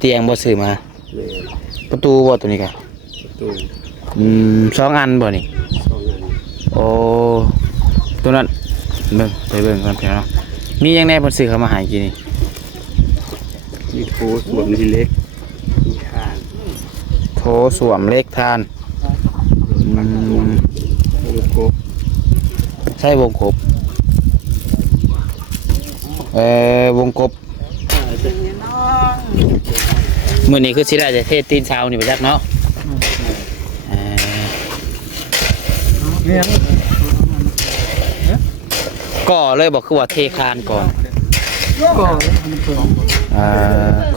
เตียงบ่ซื้อมาแม่ประตูบ่ตัวนี้กะประตูสองอันบ่นี่สองอันโอ้ตัวนั้นเบิ่งไปเบิ่งกันเพียงเนาะมีหยังแน่เพิ่นซื้อเข้ามาให้กินนี่มีโถสวมที่เล็กมีทาน โถสวมเลขทานวงกบใช่วงกบวงกบมื้อนี้คือสิได้จะเทศตีนเช้านี่ไปจักเนาะก่อเลยบอกคือว่าเทคานก่อน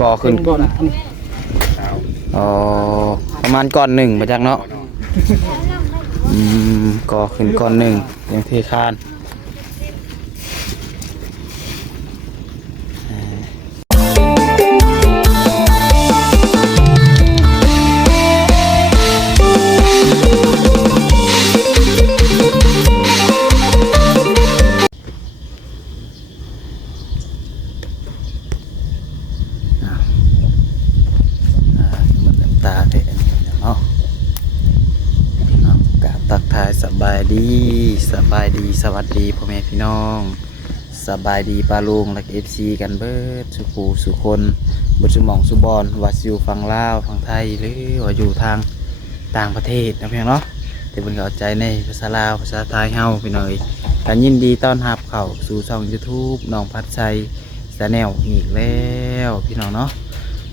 ก่อขึ้นก่อนอ๋อประมาณก้อนหนึ่งไปจักเนาะก่อขึ้นก้อนหนึ่งยังเทคานสบายดีสวัสดีพ่อแม่พี่น้องสบายดีปลาลุงและFCกันเบิดสุขูสุคนบุตรสมองสุบอนว่าอยู่ฝั่งลาวฝั่งไทยหรือว่าอยู่ทางต่างประเทศนะพี่น้องเนาะที่เพิ่นเข้าใจในภาษาลาวภาษาไทยเฮาพี่น้องกันยินดีต้อนรับเข้าสู่ช่อง YouTube น้องพัดชัยชาแนลอีกแล้วพี่น้องเนาะ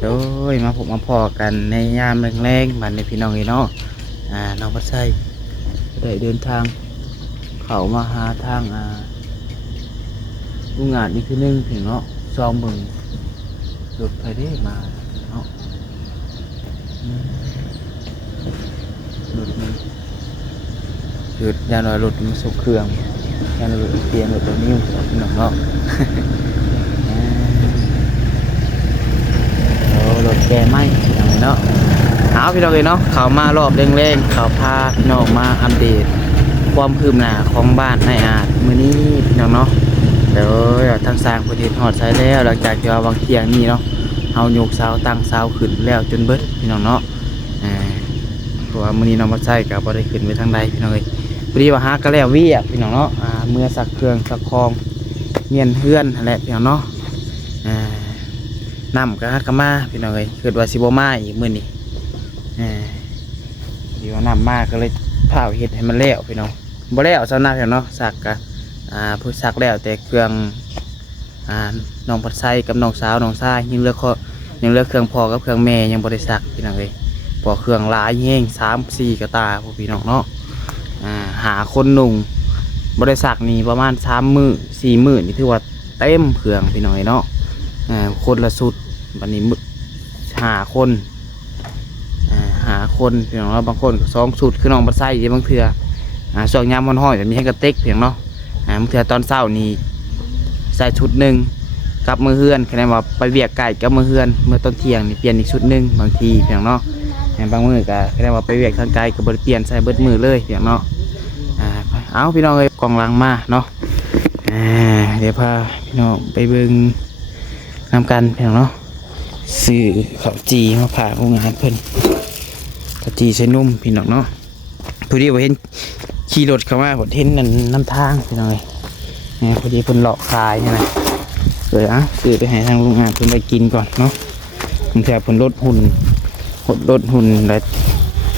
โดยมาพบมาพอกันในยามแรงๆบัดนี้พี่น้องเนาะน้องพัดชัยได้เดินทางเขามาหาทางโรงงานนี่คือนึงถึงเนาะซองมึงรถไฟได้มาเนาะรถมันหยุดยานว่ารถมันสุกเครื่องยานรถเตียงรถตัวนิ้วพี่น้องเนาะรถแกไหมอย่างเนาะเอาพี่น้องเลยเนาะเขามารอบเร่งๆเขาพาพี่น้องมาอัปเดตความคืบหน้าของบ้านในอาจมื้อนี้พี่น้องเนาะเดี๋ยวทางสร้างประเทศหอดใช้แล้วหลังจากที่ว่าบางเที่ยงนี้เนาะเอาโยกเสาตั้งเสาขึ้นแล้วจนเบิดพี่น้องเนาะเพราะว่ามื้อนี้น้องมาใช้กับบ่ได้ขึ้นไปทางใดพี่น้องเอ้ยพอดีว่าหาก็แล้วเวียกพี่น้องเนาะเมื่อสักเครื่องสักคองเมียนเฮือนนั่นแหละพี่น้องเนาะน้ำก็ฮักกะมาพี่น้องเอ้ยคิดว่าสิบ่มาอีกมื้อนี้ดีว่าน้ำมากก็เลยเผาเห็ดให้มันแล้วพี่น้องบ่แล้วสำนักเนาะสักกะผู้สักแล้วแต่เครื่องน้องปัดไซกับน้องสาวน้องชายยังเลือกเครื่องพอกับเครื่องแม่ยังบริสักพี่น้องเลยพอเครื่องหลายแห้ง3-4กระตาพวกพี่น้องเนาะหาคนหนุ่งบริษัทนี่ประมาณ3 มื้อ 4 มื้อนี่ถือว่าเต็มเครื่องพี่น้องเนาะคนละสุดวันนี้5 คนพี่น้องเราบางคนก็2 สุดคือน้องปัดไซที่บางเถื่อช่วงยามมันห้อยแต่มีให้กระเต็กเพียงเนาะบางเถื่อตอนเช้านี่ใส่ชุดหนึ่งกับมือเฮือนคะแนนว่าไปเบียกไก่กับมือเฮือนเมื่อตอนเที่ยงนี่เปลี่ยนอีกชุดหนึ่งบางทีเพียงเนาะบางมือก็คะแนนว่าไปเบียกทางไกลกับบริเปลี่ยนใส่เบิดมือเลยเพียงเนาะเอาพี่น้องเลยกองลังมาเนาะเดี๋ยวพาพี่น้องไปเบิ่งนำกันเพียงเนาะซื้อข้าวจีมาผ่าโรงงานเพิ่นข้าวจีใส่นุ่มพี่น้องเนาะพอดีว่าเห็นขี่รถเข้ามาผมเห็นนั่นน้ำทางพี่น้องเลยพอดีเพิ่นหลอกขายใช่ไหมเลยซื้อไปให้ทางโรงงานเพิ่นไปกินก่อนเนาะผมแค่เพิ่นลดหุ่นแล้ว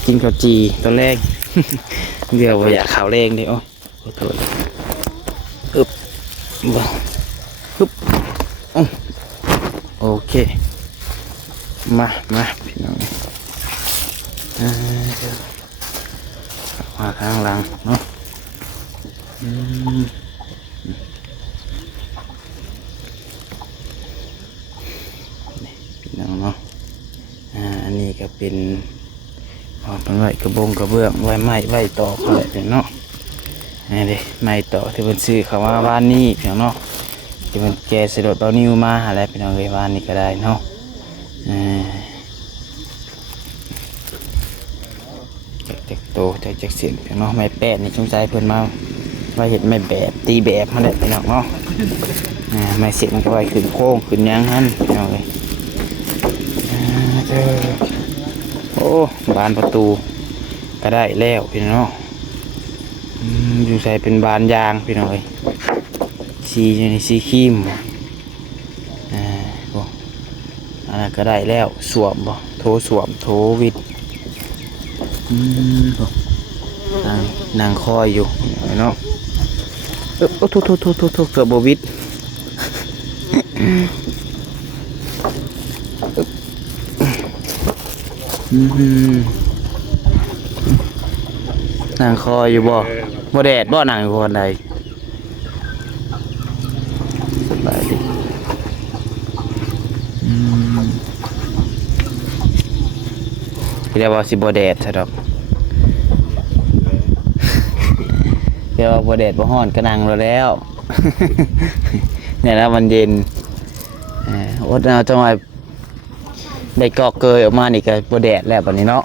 กินข้าวจีตอนแรก เดี๋ยวอยากข่าวแรงเดี๋ยวอึบบ่อึบโอเคมาพี่น้องมาทางหลังเนาะพี่น้องเนาะอันนี้ก็เป็นไว้กระเบื้องไว้ไม้ไว้ต่ออะไรเป็นเนาะนี่ดิไม้ต่อที่เป็นซื้อเขาว่าบ้านนี้พี่น้องเนาะที่เป็นแกสะดดเอานิ้วมาอะไรพี่น้องเลยบ้านนี้ก็ได้เนาะจากโตจากเสียงพี่น้องไม้แปดนี่สงสัยเพิ่นมาไว้เห็นไม้แบบตีแบบมาเลยพี่น้องเนาะไม้เสียงก็ไว้ขึ้นโค้งขึ้นยังฮั่นพี่น้องเลย โอ้บานประตูก็ได้แล้วพี่น้องอยู่ใส่เป็นบานยางพี่น้องเอ้ยสีครีมโอ้อันนั้นก็ได้แล้วสวมบ่โถสวมโถวิดโอ้นางคอยอยู่เนาะโอ้โถเกือบบ่วิดนางคอยอยู่บ่แดดบ่นางอยู่คนใดสบายดีเรียกว่าสิบ่แดดซะดอกเรียกว่าบ่แดดบ่ร้อนก็นั่งแล้ว เนี่ยนะมันเย็นอดเอาจังหวะได้กอกเกยออกมานี่ก็บ่แดดแล้วบัดนี้เนาะ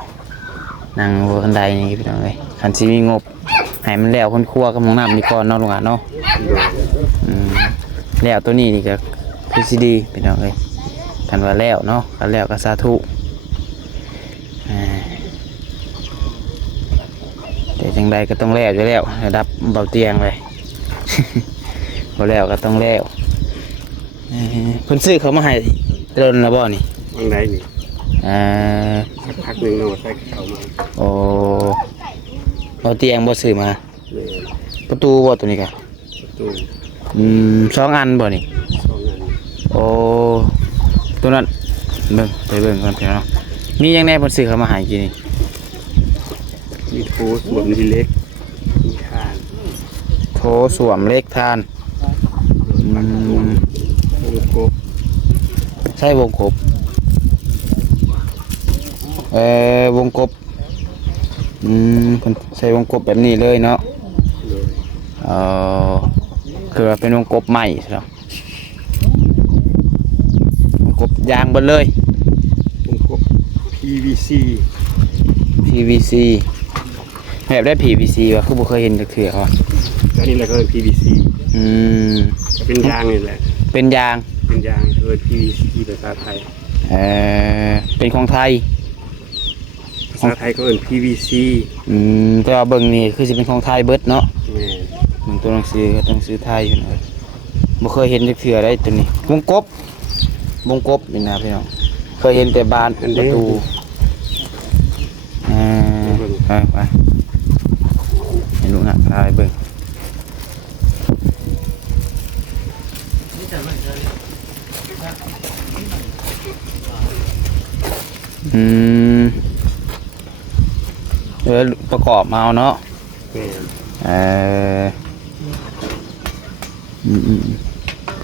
นั่งบนบันไดนี่พี่น้องเอ้ยคันสิมีงบให้มันแล้วคนครัวกับห้องน้ำนี่ก่อนเนาะลุงอ่ะเนาะแล้วตัวนี้นี่ก็คือสิดีพี่น้องเอ้ยคันว่าแล้วเนาะคันแล้วก็สาธุแต่จังใดก็ต้องแล้วอยู่แล้วระดับเบาเตียงเลย บ่แล้วก็ต้องแล้วเพิ่นซื้อเขามาให้เดินแล้วบ่นี่ วางไหนนี่ สักพักหนึ่งเราใส่เข้ามา โอ้เบาเตียงบ่ซื้อมา เลย ประตูบ่ตัวนี้กะ ประตู 2 อันบ่นี่ 2 อัน โอ้ตัวนั้นไปเบิ่งก่อนพี่น้องมีหยังแน่เพิ่นซื้อเขามาให้กินนี่ มีโถสวมทีเล็กมีทาน โถสวมเลขทาน ปักตุ่มวงกบ ใช่วงกบวงกบเพิ่นใส่วงกบแบบนี้เลยเนาะ เลย คือว่าเป็นวงกบใหม่ใช่ไหมวงกบยางเบนเลยว งกบ PVC PVC แบบได้ PVC วะคือบ่เคยเห็นจักเทื่อวะ แล้วนี่แหละก็เป็น PVC จะเป็นยางนี่แหละ เป็นยาง เป็นยางคือ PVC ภาษาไทย เป็นของไทย ภาษาไทยก็เป็น PVC แต่ว่าเบิ่งนี่คือสิเป็นของไทยเบิดเนาะ แม่ เบิ่งตัวหนังสือก็ต้องซื้อไทยอยู่หน่อยบ่เคยเห็นจักเทื่อได้ตัวนี้วงกบนี่นะพี่น้องเคยเห็นแต่บานประตูไปให้ลูกนะถ่ายเบิ่งประกอบมาเอาเนาะ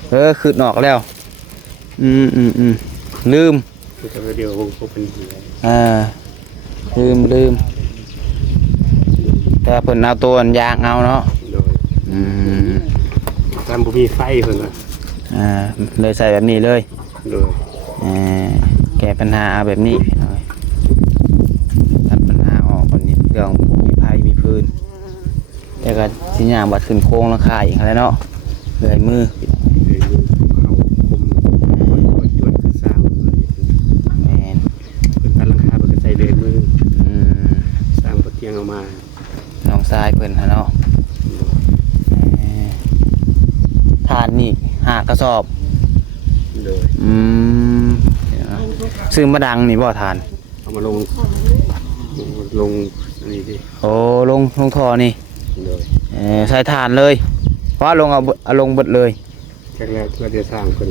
แม่ คืดนอกแล้วลืม คือจะเดียววงกบเป็นหัว ลืมแต่เพิ่นเอาตัวยางเอาเนาะ โดยตามบุมีไฟเพิ่นว่า เลยใส่แบบนี้เลย โดย แก้ปัญหาเอาแบบนี้พี่น้อยตัดปัญหาออกวันนี้เรื่องมีไฟมีพื้นแต่ก็สิย่างบัดขึ้นโค้งราคาอีกแล้วเนาะเลยมือ เลยเขาคุมจวดคือสร้างเลย แมน เป็นการลังคาเป็นกระจายเลยมือสร้างประเตียงออกมา น้องทรายเพิ่นฮะเนาะทานนี่5 กระสอบ โดย ซื้อมาดังนี่บ่ทาน เอามาลงอันนี้ดิ โอ้ลงท่อนี่ โดย ใส่ทานเลยเพราะลงเอาลงเบิดเลย แรกแรกเราจะสร้างคน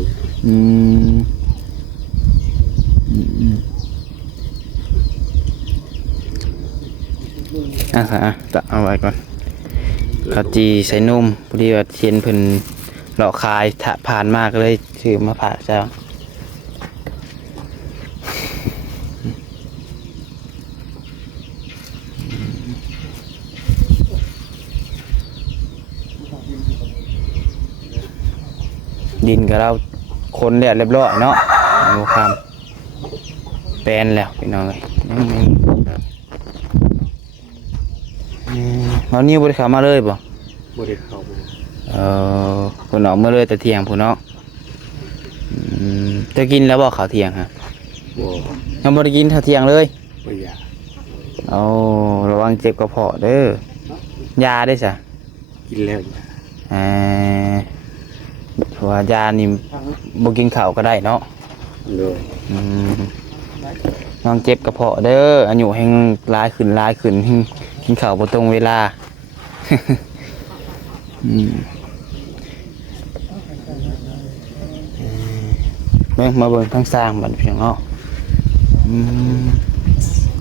ค่ะเอาไว้ก่อนข้าวจีใส่นุ่มพอดีว่าเชียนเพิ่นหลอกขายผ่านมากเลยซื้อมาฝากเจ้าดินกับเราคนเรียบร้อยเนาะโอ้คำแปลนแล้วพี่น้องเลยเรานิ้วบริขามาเลยป่ะ บริเข้ามา คนออกมาเลยแต่เที่ยงผู้เนาะจะกินแล้วบอกข้าวเที่ยงฮะ บ่ ยังบ่ได้กินข้าวเที่ยงเลย บ่อยาก เอาระวังเจ็บกระเพาะเด้อยาได้ซะ กินแล้ว อ่าเพราะว่ายานี่บ่กินข้าวก็ได้เนาะ เลย อืมระวังเจ็บกระเพาะเด้ออายุแห่งหลายขึ้นแห่งกินข้าวบ่ตรงเวลา อืมเบิ่งมาเบิ่งทั้งสร้างบัดเพียงเนาะอืม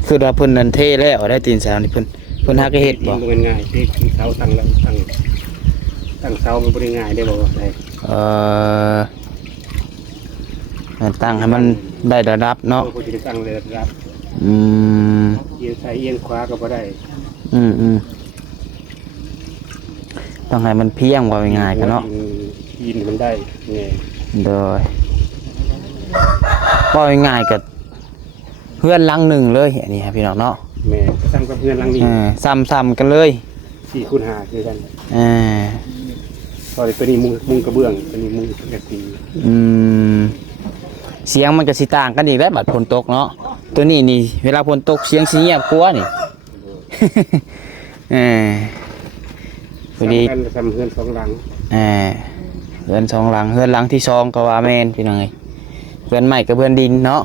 คือว่าเพิ่นนั่นเทแล้วได้ตีนสาวนี่เพิ่นหาก็เฮ็ดบ่ มันเป็นง่ายที่เสาตั้งแล้วตั้งเสามันบ่ได้ง่ายได้บ่ได้ ตั้งให้มันได้ระดับเนาะ บ่ได้ตั้งเลยครับ อืม เอียงซ้ายเอียงขวาก็บ่ได้ อืมต้องให้มันเพียงว่าง่ายๆกันเนาะ ยินมันได้ไง โดยว่าง่ายๆกับเพื่อนหลังหนึ่งเลยอันนี้ครับพี่น้องเนาะ แม่ก็ซ้ำกับเพื่อนหลังนี้ ซ้ำกันเลย 4 คูณ 5คือกัน อ่า พอตัวนี้มุงกระเบื้องตัวนี้มุงกระสี อืมเสียงมันก็สิต่างกันอีกแล้วบัดฝนตกเนาะตัวนี้นี่เวลาฝนตกเสียงสิเงียบกว่านี่ พอดี กันซ้ำเพื่อน2หลัง เฮือนสองหลังเฮือนหลังที่สองก็ว่าแม่นพี่น้องเอ้ยเฮือนใหม่กับเฮือนดินเนาะ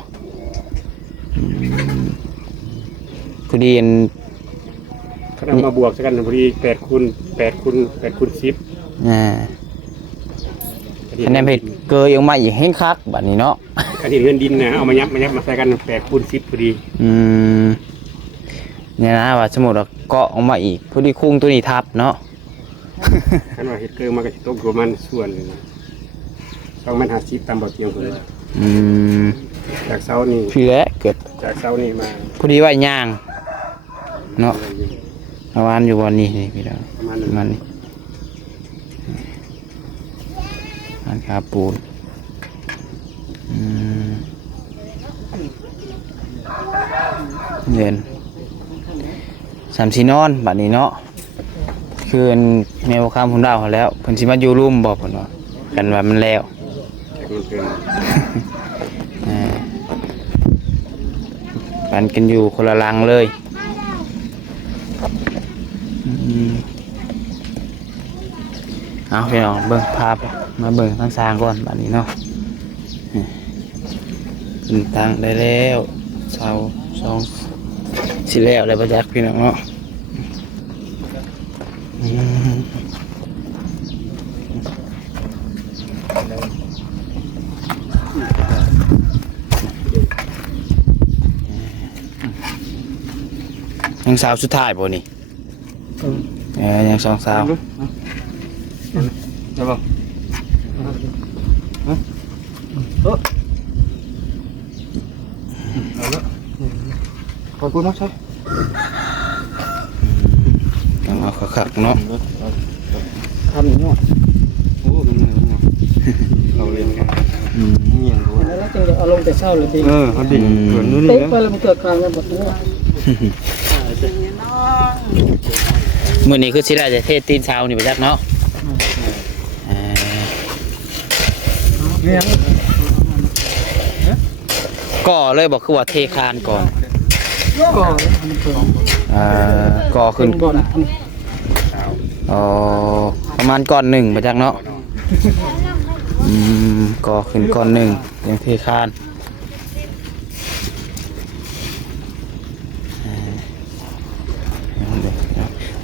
อืมพอดีอัน เขานำมาบวกกันพอดี8 คูณ 8 คูณ 8 คูณ 10 คะแนนเผ็ดเกยออกมาอีกให้คักบัดนี้เนาะ อันนี้เงินดินนะเอามายับมาใส่กัน8 คูณ 10พอดี เนี่ยนะว่าสมมุติว่าเกาะออกมาอีกพอดีคุ้งตัวนี้ทับเนาะ คันว่าเฮ็ดเกินมาก็สิตกประมาณส่วนนึง250ตามบ่เตียงพุ่นเลย อืม จากเสานี่ พี่แหละเกิด จากเสานี่มา พอดีว่าย่างเนาะประมาณอยู่วันนี้นี่พี่น้อง ประมาณ ป นั้ ระมาณ น นี้ร้านค้าปูนเย็น3-4นอนบัดนี้เนาะคืออันแมวข้ามพุ่นดาวเขาแล้วเพิ่นสิมาอยู่ร่มบ่เพิ่นว่ากันว่ามันแล้ว จากมันเป็น ปันกันอยู่คนละหลังเลยเอาพี่น้องเบิ่งภาพมาเบิ่งทั้งสร้างก่อนบัดนี้เนาะขึ้นตั้งได้แล้วเสา2สิแล้วได้บ่จักพี่น้องเนาะยังสาวสุดท้ายบ่นี่ยังสองสาว ได้บ่ขอบคุณมากใช่ ต้องเอาคักๆเนาะ ทำอย่างนี้โอ้ดูมือเราเรียนกันเงียบรู้ แล้วจึงจะเอาลงแต่เช้าเลยดี เขาดิ่งเกินนู่นนี่ เตะ นะ ไปแล้วมันเกิดการกันหมดเลย มื้อนี้คือสิได้จะเทศตีนเช้านี่บ่จักเนาะ เนี่ย ก่อเลยบอกคือว่าเทคานก่อน ก็มันเกิด ก่อขึ้น บ่อน อ๋อประมาณก้อนหนึ่งมาจากเนาะก่อขึ้นก้อนหนึ่งยังเทคาน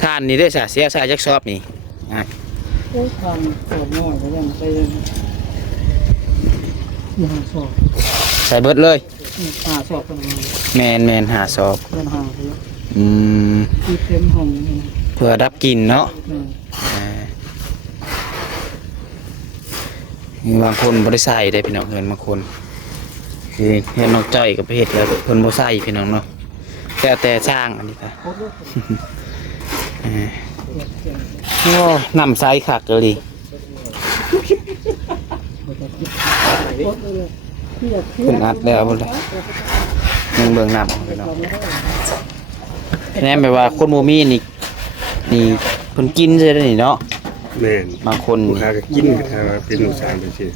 คานนี่ได้สาเสียสาจักชอบนี่ โอ้ทางสอบน้อยก็ยังใส่ยังสอบ ใส่เบิดเลย สอบกัน แมนหาสอบ เดินหาไป ที่เต็มห้องนี่ เพื่อรับกินเนาะบางคนบริใส่ได้พี่น้องเห็นบางคนคือเห็นนกจ้อยกับเพชรแล้วคนบริใส่พี่น้องเนาะแต่สร้างอันนี้ค่ะโอ้น้ำใสคักเลยขึ้นอัดแล้วหมดเลยยังเบิ่งน้ำพี่น้องแน่แบบว่าคนโมมี่นี่คนกินใช่ไหมนี่เนาะ แม่น บางคน ลูกค้าก็กินถ้าเป็นลูกชายเป็นสิ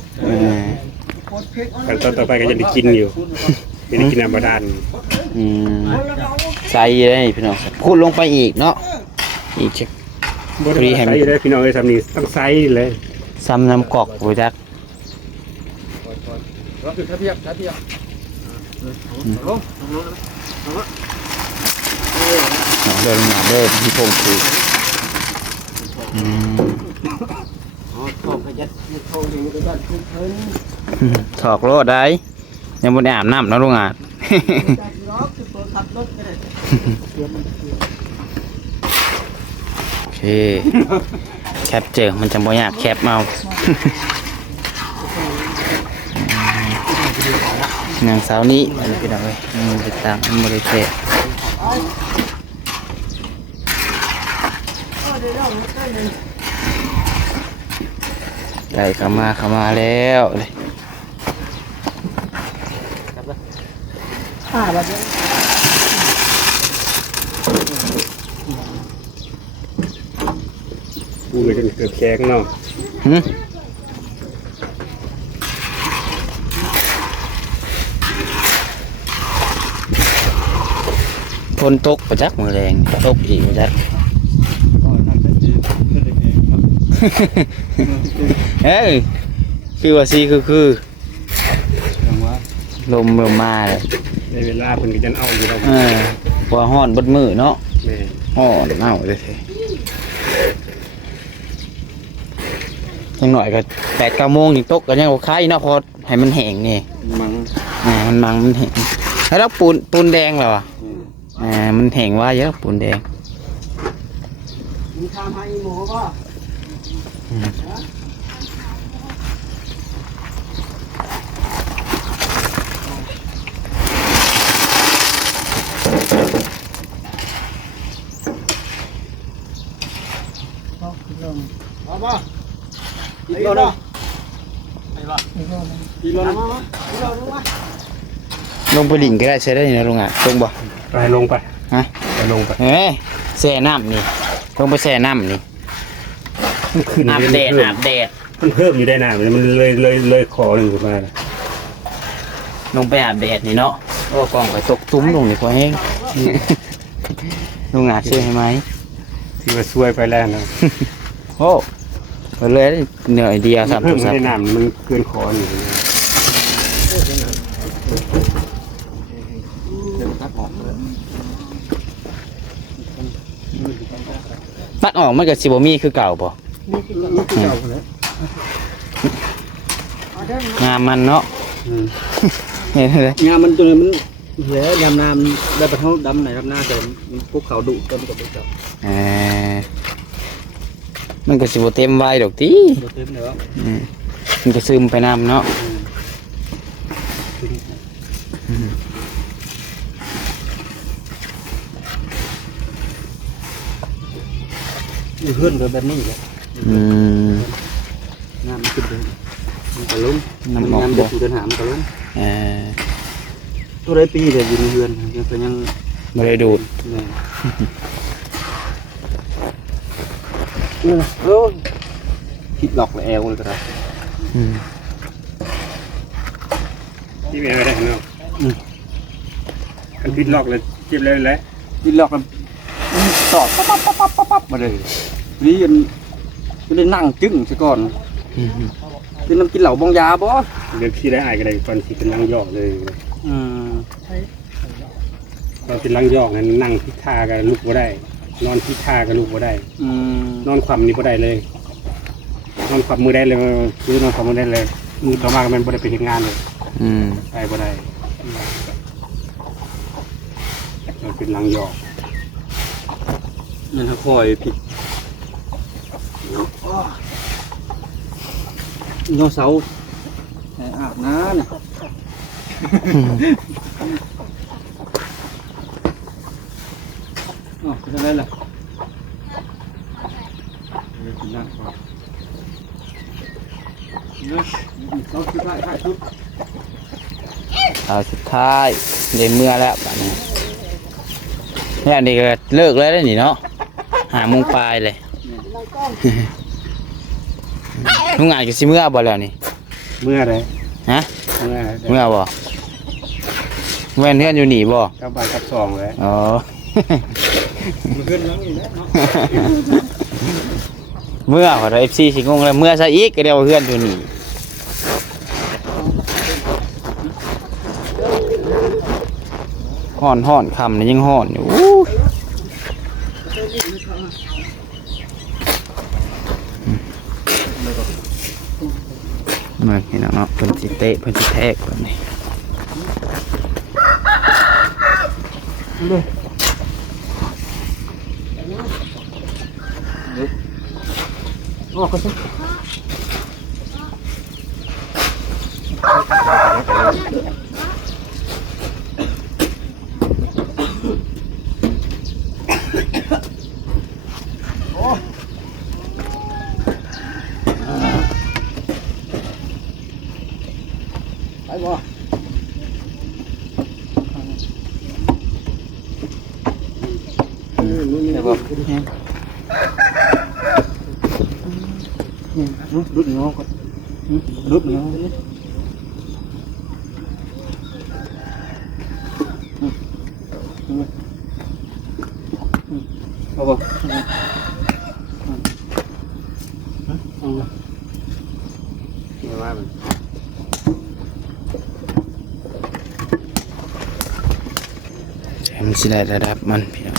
ขั้นตอนต่อไปก็จะได้กินอยู่ เป็นกินน้ำบาดาล อืมใส่ได้พี่น้องพูดลงไปอีกเนาะอีกเช็ค บ่ได้ใส่ได้พี่น้องเอ้ยซ้ำนี่ต้องใส่เลย ซ้ำน้ำกอกบ่จัก เราคือถ้าเทียบลง เดินมาเด้อพี่พงศ์คืออืม ขอบขยันเข้าอยู่ในบ้านทุกคืน ถอกโลดได้ยังบ่ได้อาบน้ำเนาะลุงอาจ จากล็อกคือตัวขับรถก็ได้เสียมัน โอเคแคปเจอมันจะบ่ยากแคปเอานางสาวนี้อะไรพี่น้องเอ้ยไปตามบริเวณไก่เข้ามาแล้วเลย แบบนี้ กูเลยจะเกิดแข็งเนาะ หึฝนตกประจักมือแรงตกอีกประจัก เอ้ยคือว่าซีคือลมเริ่มมาเลย ในเวลาเพิ่นก็จะเอาอยู่เรา พอห้อนบดมือเนาะ แม่ ห้อนเน่าเลยยังหน่อยก็8-9 โมงถึงตกก็ยังโอเคเนาะพอให้มันแห้งนี่ มัง มันแห้งแล้วปูนแดงเหรอมันแห้งว่าเยอะปูนแดง มีทำให้หมูป่ะ เอาป่ะ อีกแล้ว ไอ้ป่ะ อีกแล้ว อีโลนะ ลงไปดิ่งก็ได้ใช้ได้นะลุงอ่ะลงบ่ ไปลงไป ฮะ ไปลงไป แช่น้ำนี่ลงไปแช่น้ำนี่ มันขึ้น อาบแดด มันเพิ่มอยู่ได้นานมันเลยคอหนึ่งขึ้นมา ลงไปอาบแดดนี่เนาะโอ้กล้องไปตกตุ้มลงนี่พอแห้ง ลุงอ่ะเชื่อไหม ที่ว่าช่วยไปแล้วนะ โอ้ไปเลยเหนื่อยเดียวสาม เพิ่ ตั ม วสับ ได้นานมันเกินคอหนึ่ง ตัดออกมันกับซิบมี่คือเก่าป่ะงามมันเนาะเห็นเลย งานมันตัวนี้มันเหลือยำน้ำได้ปะท้องดำไหนดำหน้าแต่พวกเขาดุจนกับไปจับ มันก็สิบเต็มไวดอกตี เต็มเลยว่า มันก็ซึมไปน้ำเนาะ เพื่อนแบบนี้เลย น้ำมันขึ้นเลยมันก็ล้ม น้ำออก น้ำ บ่ เดือดหามก็ล้ม เออ ตัวได้ปีเลยอยู่ในเรือนยังเป็นยัง ไม่ได้ดูด นี่โอ้ยคิดหลอกเลยแอลเลยก็ได้ ที่ไม่ได้เนาะคันพิษลอกเลยเจ็บเลยแหละ คิดหลอกมันตอดปั๊บมาเลยนี่มันได้นั่งจึ้งซะก่อนเป็นน้ำกินเหล่าบองยาบ่ เดี๋ยวพี่ได้อายกันเลยตอนที่เป็นลังยอกเลย อืม ตอนเป็นลังยอกนั้นนั่งพิท่ากันลุกบ่ได้ นอนพิท่ากันลุกบ่ได้ อืม นอนความนี่บ่ได้เลย นอนความมือได้เลยคือนอนความมือได้เลยมือต่อมาก็มันบ่ได้ไปเฮ็ดงานเลยไปบ่ได้มันเป็นลังยอก นั่นคอยผิดโยเสาอาบน้ำเนี่ยอ๋อเป็นอะไรล่ะนั่งก่อนเราคิดได้ถ่ายชุด เอาสุดท้ายได้เมื่อแล้วบัดนี้เนี่ยนี่ก็เลิกแล้วได้หนิเนาะ5 โมงปลายเลยลุงอ่านก็สิเมื่อบ่แล้วนี่ เมื่อไร ฮะ เมื่อ เมื่อบ่ แม่นเฮือนอยู่นี่บ่ กับบ้านกับซองเลย อ๋อ มันขึ้นแล้วนี่แหละเนาะ เมื่อพอ FC สิงงแล้วเมื่อซะอีกก็เดี๋ยวเฮือนอยู่นี่ฮ้อนๆค่ำนี่ยังฮ้อนอยู่อู้มาเห็นแล้วเนาะเพิ่นสิเตะเพิ่นสิแทกแบบนี้ ออกก็สิ ไปบ่ได้บ่รุดเงาก่อนรุดเงาเอาบ่ นี่ว่ามัน มันสิได้ระดับมันพี่น้อง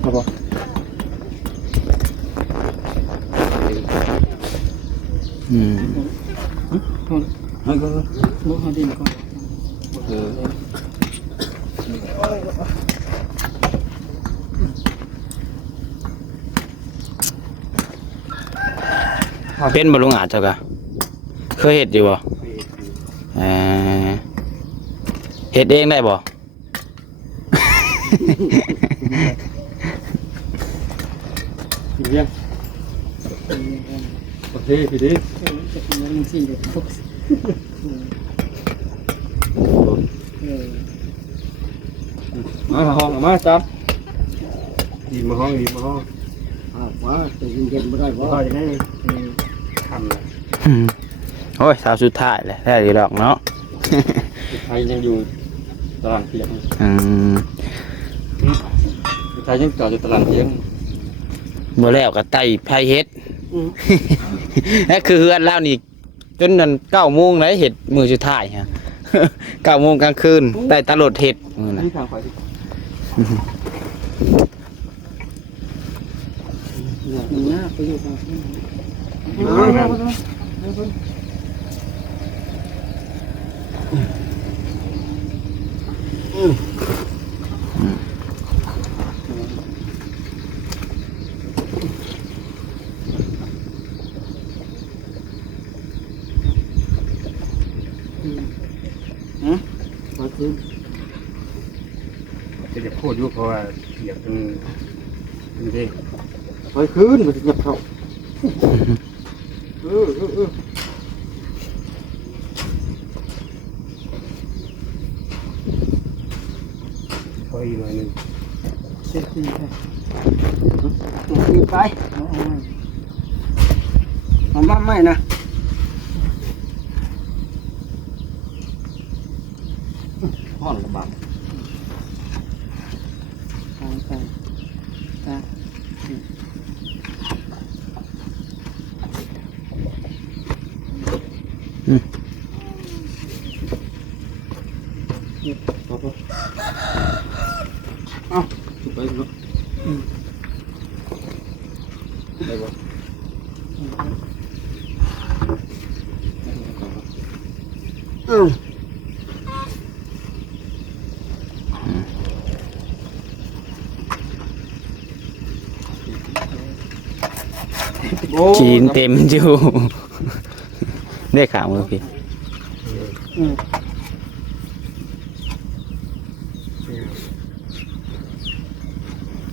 เอาบ่ อืม เอาก็บ่เอาดินก่อนเป็นบ่ลุงอาจเจ้ากะเคยเฮ็ดอยู่บ่เออเฮ็ดเองได้บ่ กินเลี้ยงโอเคพี่ดิมาห้องมาจาน ดีมาห้องดีมาห้อง มาจะยิงกันไม่ได้ บ่ บ่ พอจะได้ทำเลย อืมโอ้ยสาวสุดท้ายแหละได้ดีดอกเนาะ ไทยยังอยู่ตารางเทียง อืม ไทยยังจอดอยู่ตารางเทียง บ่แล้วก็ไต่ไผเฮ็ดนั่นคือเฮือนแล้วนี่จนนั่น9:00 นได้เฮ็ดมื้อสุดท้ายฮะ 9:00 นกลางคืนได้ตลอดเฮ็ดมื้อน่ะ นี่ทางไปหน้าไปอยู่ทางจะพูดอยู่เพราะว่าเดี๋ยวเป็นเด็ก ไปคืนมันจะหยับเขา พออีกหน่อยหนึง เช็ดดีไปไปเอามาไม่นะห่อนลำบากเอาไปดูได้บ่จีนเต็มอยู่ ได้ข่าวมือพี่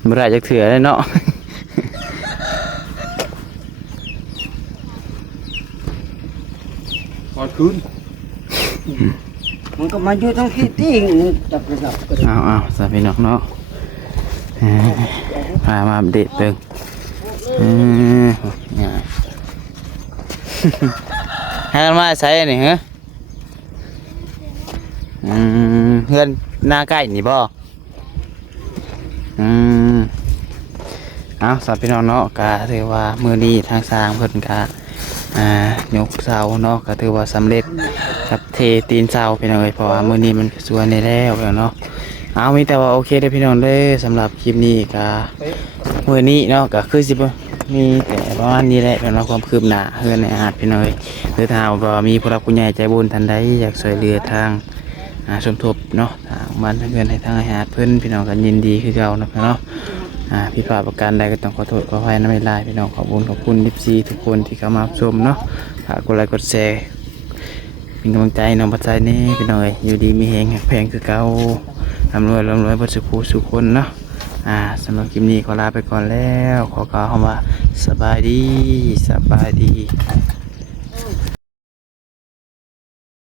บ่ได้จักเถื่อเลยเนาะ ก่อนคืน มันก็มาอยู่ทั้งที่ติ้งจับกระดับก็ได้ เอาสาพี่น้องเนาะพามาอัปเดตเบิ่งง่าย ให้กันมาใช้นี่ฮะเพื่อนหน้าใกล้นี่บ่เอาสาพี่น้องเนาะก็ถือว่ามื้อนี้ทางสร้างเพิ่นก็ยกเสาเนาะก็ถือว่าสำเร็จกับเทตีนเสาพี่น้องเอ้ยเพราะว่ามื้อนี้มันสวยในแล้วเนาะเอามีแต่ว่าโอเคเด้อพี่น้องเด้อสำหรับคลิปนี้ก็มื้อนี้เนาะก็คือสิบ่มีแต่ประมาณนี้แหละเป็นความคืบหน้าเฮือนในอาจพี่น้องเอ้ยหรือถ้าว่ามีผู้รักผู้ใหญ่ใจบุญท่านใดอยากช่วยเหลือทางสมทบเนาะทางบ้านทางเงินให้ทางอาหารเพิ่นพี่น้องกันยินดีคือเก่าเนาะผิดพลาดประการใดก็ต้องขอโทษขออภัยนะไม่ลายพี่น้องขอบคุณ14ทุกคนที่เข้ามาชมเนาะฝากกดไลค์กดแชร์เป็นกำลังใจน้องปัจจัยนี่พี่น้องเอ้ยอยู่ดีมีแฮงแพงคือเก่าร่ำรวยบ่สุขสุขคนเนาะสำหรับคลิปนี้ขอลาไปก่อนแล้วขอกล่าวคำว่าสบายดี